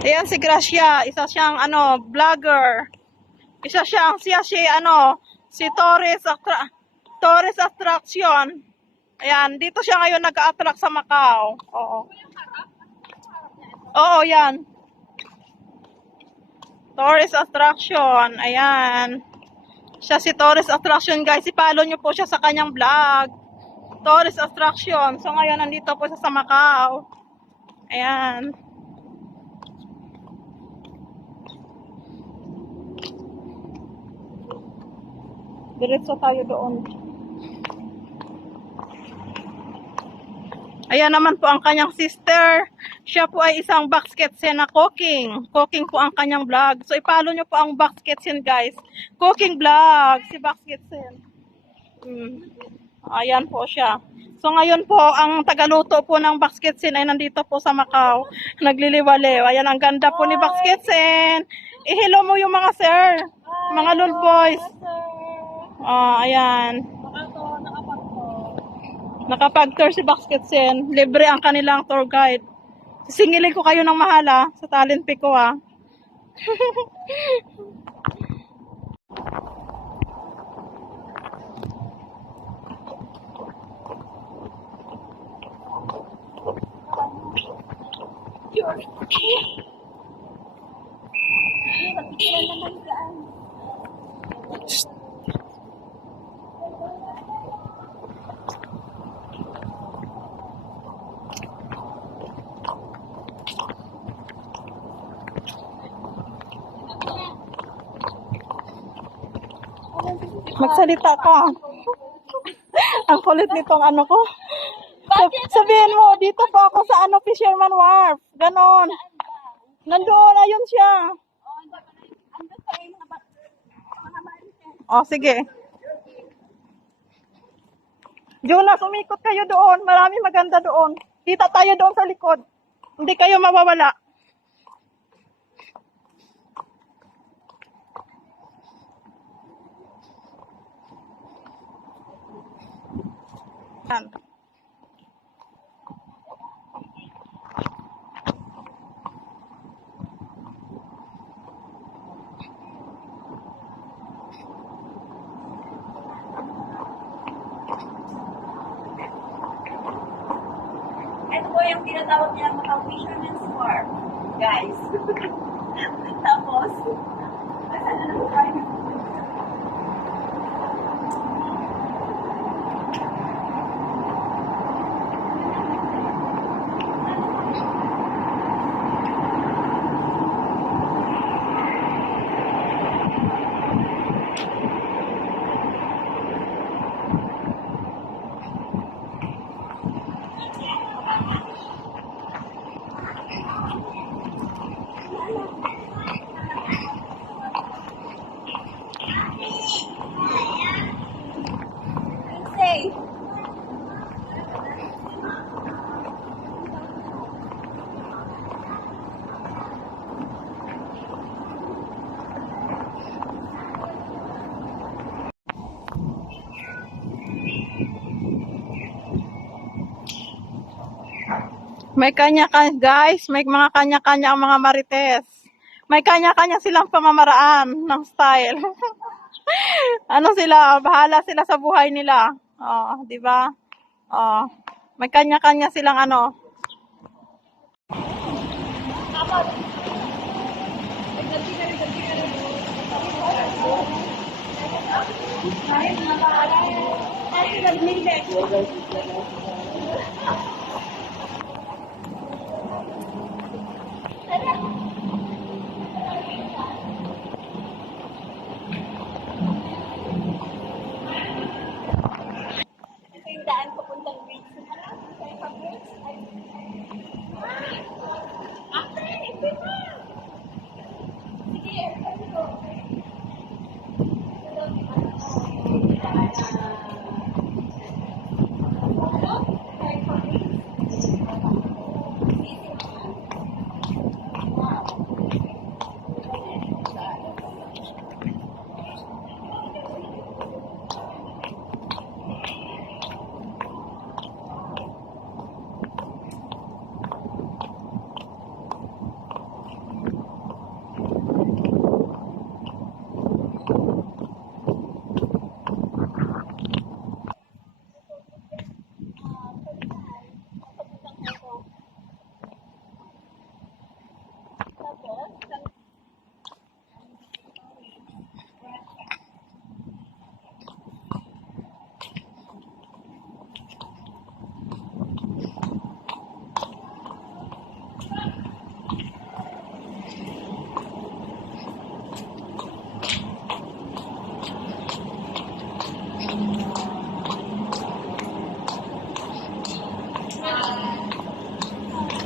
Ayan si Gracia, isa siyang ano, vlogger. Isa siyang siya si ano, si Torres Attra Torres Attraction. Ayan, dito siya ngayon nag-attract sa Macau. Oo. Oo, yan. Torres Attraction. Ayan. Siya si Torres Attraction, guys. Ipalo nyo po siya sa kanyang vlog. Torres Attraction. So, ngayon, nandito po siya sa Macau. Ayan. Diretso tayo doon. Ayan naman po ang kanyang sister. Siya po ay isang basket sen na cooking. Cooking po ang kanyang vlog. So, ipalo nyo po ang basket sen, guys. Cooking vlog, si basket sen. Hmm. Ayan po siya. So, ngayon po, ang tagaluto po ng basket sen ay nandito po sa Macau. Nagliliwaliw. Ayan, ang ganda po ni basket sen. I-hello mo yung mga sir. Mga lol boys. Ah, ayan. Nakapag-tour si Basket Sen. Libre ang kanilang tour guide. Singilin ko kayo ng mahala sa talent pick ko ah. Magsalita ka. ang kulit nitong ano ko. Sab- sabihin mo, dito po ako sa ano, Fisherman Wharf. Ganon. Nandoon, ayun siya. Oh, sige. Jonas, umikot kayo doon. Marami maganda doon. Kita tayo doon sa likod. Hindi kayo mawawala. Yan. Ito po yung tinatawag nilang mga fisherman's wharf, guys. Tapos, May kanya-kanya, guys, may mga kanya-kanya ang mga marites. May kanya-kanya silang pamamaraan ng style. ano sila, bahala sila sa buhay nila. Oh, 'di ba? Oh, may kanya-kanya silang ano. ito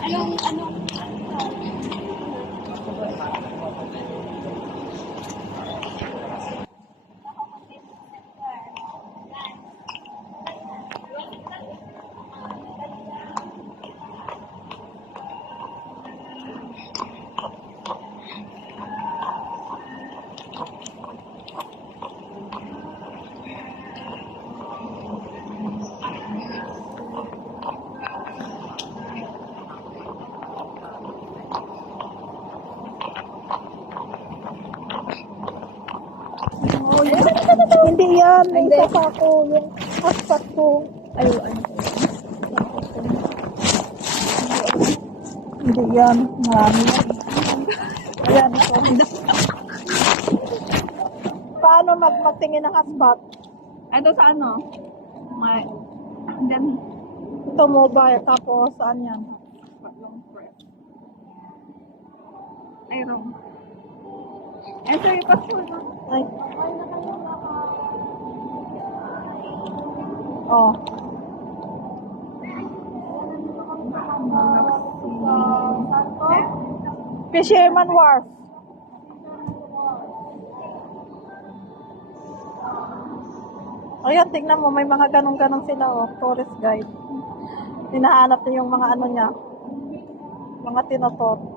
Anong, anong yan. May isa pa ako. Yung hotspot ko. ay, ano, Hindi yan. Marami yan. Ayan. ito. Paano mag magtingin ng hotspot? Ito sa ano? May, then, Ito mobile. Tapos saan yan? Ay, wrong. Eh, sorry, password. no? Ay. Oh. Fisherman Wharf. Ayan, tingnan mo, may mga ganong-ganon sila, oh, tourist guide. Hinahanap niya yung mga ano niya, mga tinotot.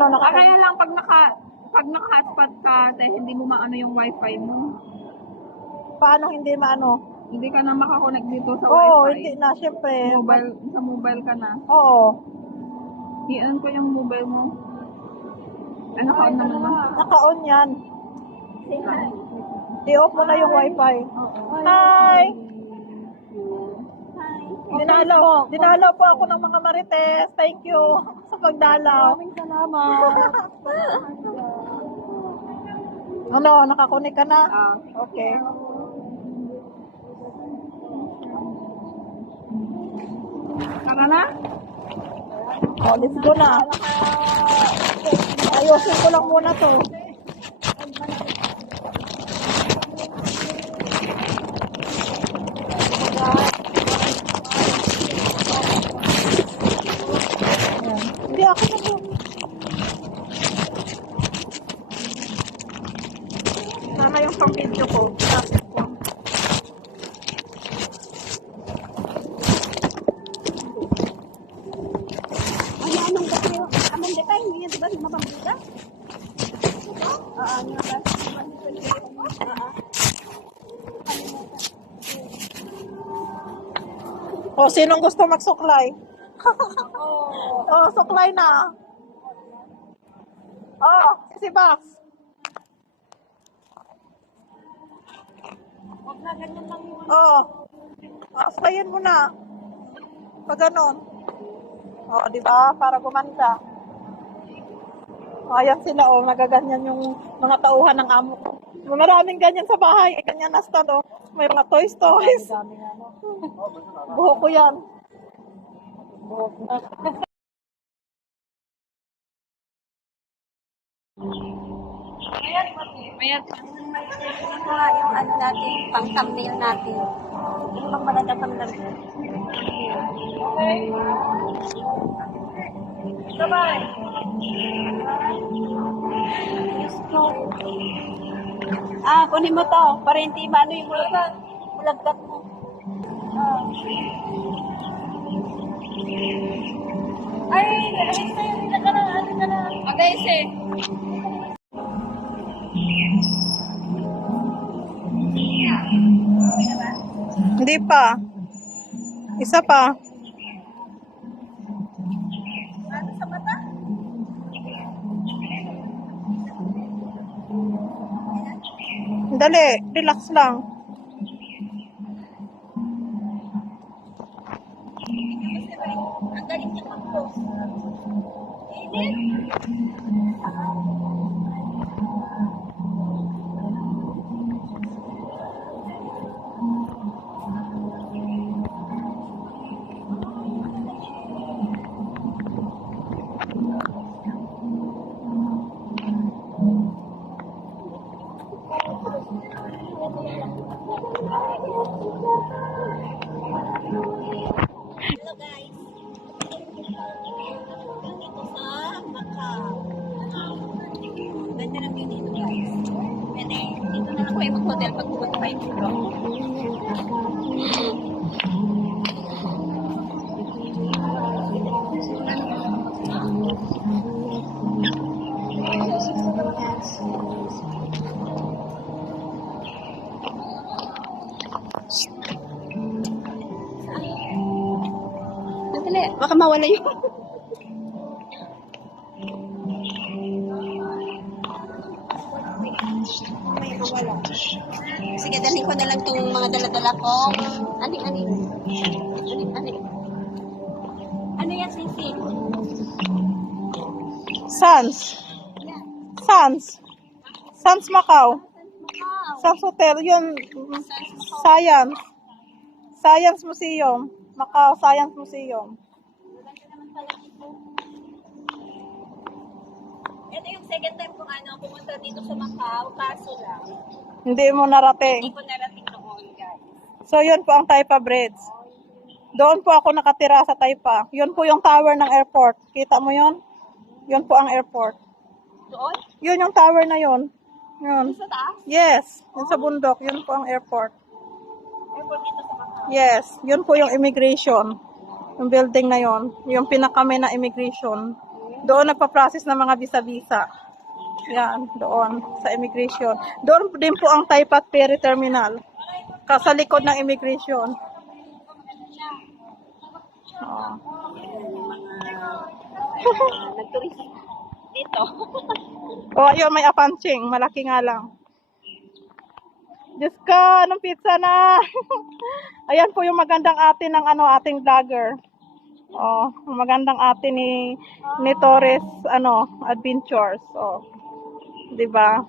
Ano, Ah, naka... kaya lang pag naka pag naka-hotspot ka, te, hindi mo maano yung wifi mo. Paano hindi maano? Hindi ka na makakonect dito sa Oo, wifi. hindi na, syempre. Mobile, sa mobile ka na. Oo. I-on ko yung mobile mo. Ano ka on naman mo? Naka-on yan. I-off mo na yung wifi. Hi! Dinalaw, dinalaw po ako ng mga marites. Thank you pagdalaw. Maraming salamat. ano, nakakunik ka na? Ah. Okay. Tara na? Oh, let's go na. Ayusin ko lang muna to. Ayan. Hindi ako na po. Sana yung pang video ko. Tapos ko. Ay, anong kasi yung among detay mo yun, di ba? Yung mabambida? Oo, ano ba? O, sinong gusto magsuklay? oh, suklay na. Oh, si Bax. Huwag na ganyan lang yung Oh. Oh, suklayin mo na. Pag ganon. Oh, di ba? Para gumanda. Oh, ayan sila, oh. Nagaganyan yung mga tauhan ng amo ko. Maraming ganyan sa bahay. Eh, ganyan na stud, oh. May mga toys, toys. Buhok ko yan. Buhok na. Mayat. Nga yung ano natin, pang thumbnail natin. Yung pang maganda thumbnail. Bye-bye. Ah, kunin mo to. Para hindi maano yung. Mulagkat mo. Ay, alis na yun. Hindi ka na, ano ka na. Okay, say. Hindi pa. Isa pa. Ano sa mata? Dali, relax lang. Mag-hotel pag pupunta kayo dito. Sandali, baka mawala yung... May mawala. Sige, dalhin ko na lang itong mga dala-dala ko. Aning, aning. Aning, aning. Ano yan, Sisi? Sans. Sans. Sans. Macau. Sans Hotel. Yun. Science. Science Museum. Macau Science Museum. Ito yung second time kong ano, pumunta dito sa Macau, kaso lang, Hindi mo hindi narating. ko narating noon, guys. So, yun po ang Taipa Bridge. Doon po ako nakatira sa Taipa. Yun po yung tower ng airport. Kita mo yun? Yun po ang airport. Doon? Yun yung tower na yun. Yun. Sa taas? Yes. Yun sa bundok. Yun po ang airport. Airport dito sa Macau. Yes. Yun po yung immigration. Yung building na yun. Yung pinakami na immigration. Doon nagpa-process ng mga visa-visa. Yan. Doon. Sa immigration. Doon din po ang Taipat Ferry Terminal. Sa likod ng immigration. Oo. Nagturis dito. O, ayun, may apanching. Malaki nga lang. Diyos ko, anong pizza na? Ayan po yung magandang ate ng ano, ating vlogger. Oh, magandang ate ni ni Torres ano, Adventures. Oh. 'Di ba?